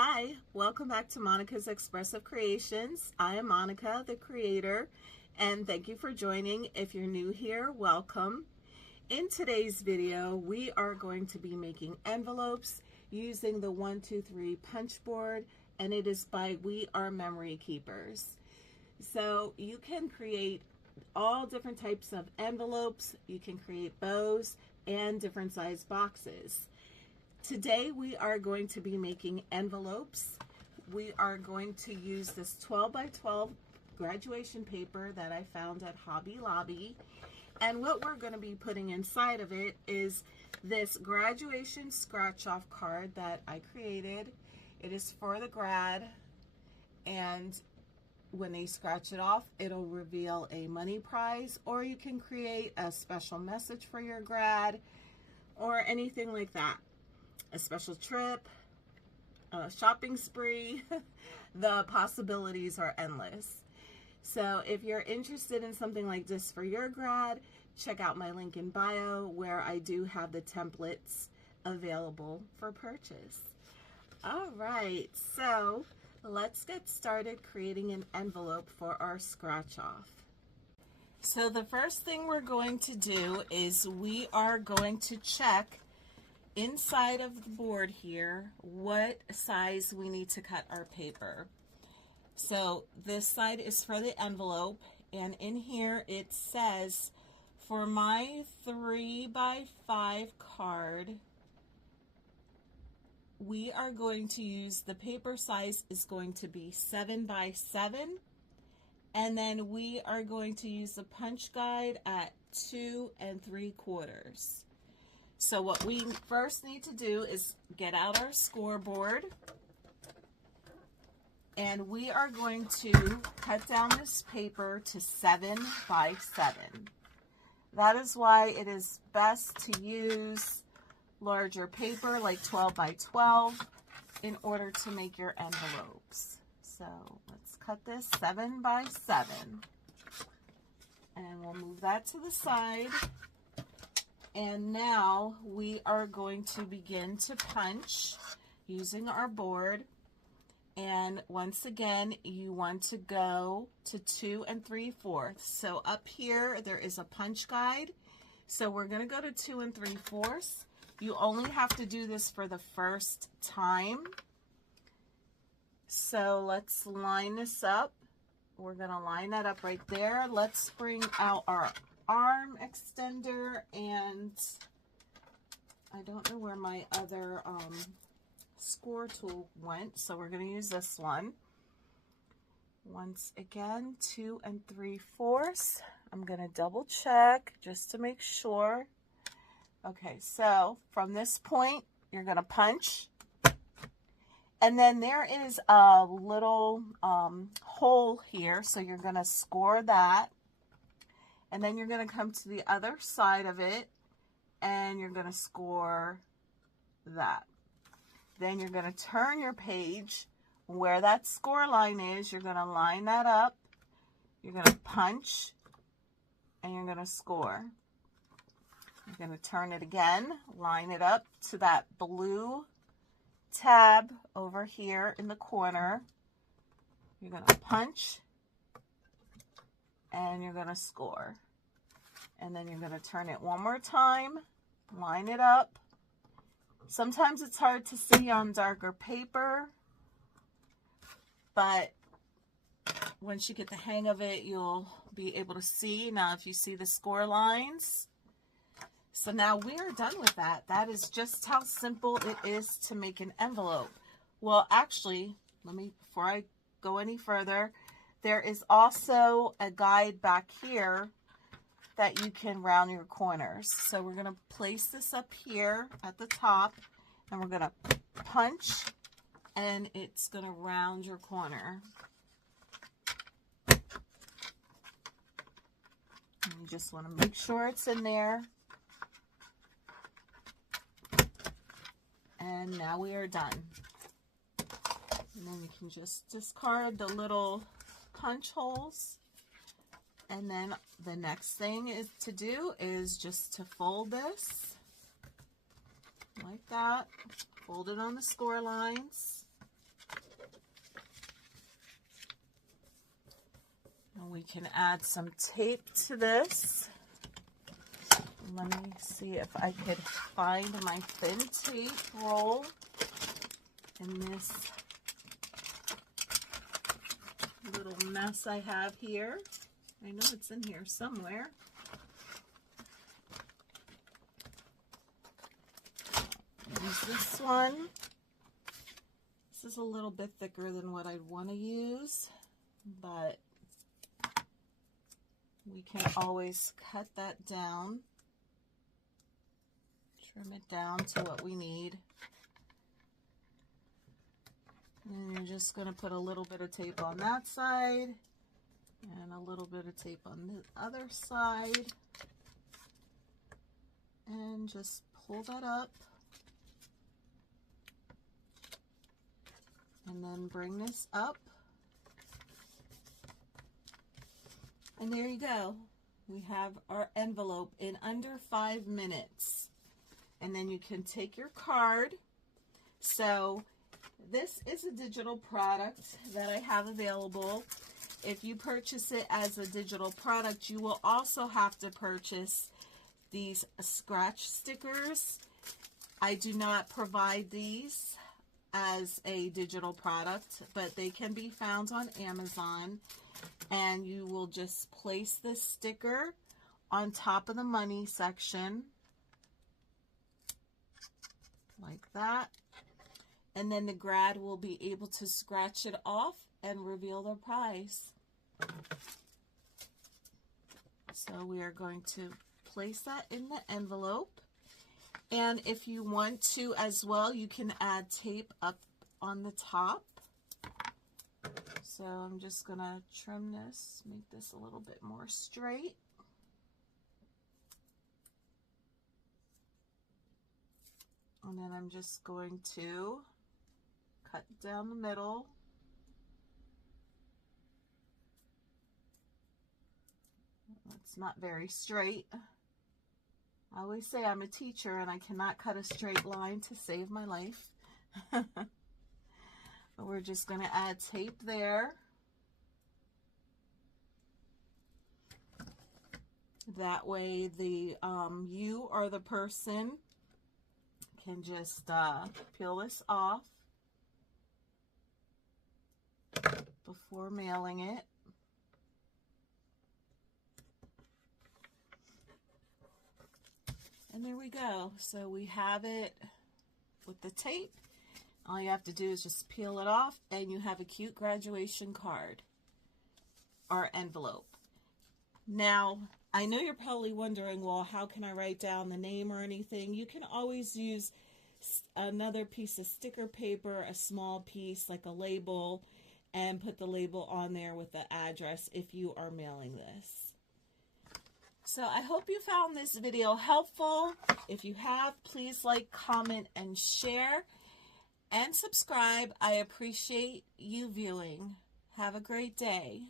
Hi, welcome back to Monica's Expressive Creations. I am Monica, the creator, and thank you for joining. If you're new here, welcome. In today's video, we are going to be making envelopes using the 123 punch board, and it is by We Are Memory Keepers. So you can create all different types of envelopes, you can create bows, and different size boxes. Today we are going to be making envelopes. We are going to use this 12 by 12 graduation paper that I found at Hobby Lobby. And what we're going to be putting inside of it is this graduation scratch-off card that I created. It is for the grad, and when they scratch it off, it'll reveal a money prize, or you can create a special message for your grad or anything like that. A special trip, a shopping spree. The possibilities are endless. So if you're interested in something like this for your grad, check out my link in bio where I do have the templates available for purchase. All right, so let's get started creating an envelope for our scratch off. So the first thing we're going to do is we are going to check inside of the board here what size we need to cut our paper. So this side is for the envelope, and in here it says for my 3 by 5 card we are going to use, the paper size is going to be 7 by 7, and then we are going to use the punch guide at 2 3/4. So what we first need to do is get out our scoreboard, and we are going to cut down this paper to 7 by 7. That is why it is best to use larger paper like 12 by 12 in order to make your envelopes. So let's cut this 7 by 7, and we'll move that to the side. And now we are going to begin to punch using our board. And once again, you want to go to 2 3/4. So up here, there is a punch guide. So we're going to go to 2 3/4. You only have to do this for the first time. So let's line this up. We're going to line that up right there. Let's bring out our arm extender, and I don't know where my other score tool went, so we're going to use this one. Once again, 2 3/4. I'm going to double check just to make sure. Okay, so from this point you're going to punch, and then there is a little hole here, so you're going to score that. And then you're going to come to the other side of it, and you're going to score that. Then you're going to turn your page where that score line is. You're going to line that up. You're going to punch, and you're going to score. You're going to turn it again, line it up to that blue tab over here in the corner. You're going to punch, and you're going to score. And then you're going to turn it one more time, line it up. Sometimes it's hard to see on darker paper, but once you get the hang of it, you'll be able to see. Now, if you see the score lines. So now we are done with that. That is just how simple it is to make an envelope. Well, actually, before I go any further, there is also a guide back here that you can round your corners. So we're going to place this up here at the top, and we're going to punch, and it's going to round your corner. And you just want to make sure it's in there. And now we are done. And then you can just discard the little punch holes, and then the next thing is to do is just to fold this like that, fold it on the score lines, we can add some tape to this. Let me see if I could find my thin tape roll in this little mess I have here. I know it's in here somewhere. Use this one. This is a little bit thicker than what I'd want to use, but we can always cut that down, trim it down to what we need. And you're just going to put a little bit of tape on that side and a little bit of tape on the other side, and just pull that up. And then bring this up. And there you go. We have our envelope in under 5 minutes. And then you can take your card. So this is a digital product that I have available. If you purchase it as a digital product, you will also have to purchase these scratch stickers. I do not provide these as a digital product, but they can be found on Amazon, and you will just place this sticker on top of the money section like that, and then the grad will be able to scratch it off and reveal their prize. So we are going to place that in the envelope. And if you want to as well, you can add tape up on the top. So I'm just going to trim this, make this a little bit more straight. And then I'm just going to cut down the middle. It's not very straight. I always say I'm a teacher and I cannot cut a straight line to save my life. But we're just going to add tape there. That way the you or the person can just peel this off before mailing it. And there we go. So we have it with the tape. All you have to do is just peel it off and you have a cute graduation card or envelope. Now, I know you're probably wondering, well, how can I write down the name or anything? You can always use another piece of sticker paper, a small piece like a label, and put the label on there with the address if you are mailing this. So I hope you found this video helpful. If you have, please like, comment, and share, and subscribe. I appreciate you viewing. Have a great day.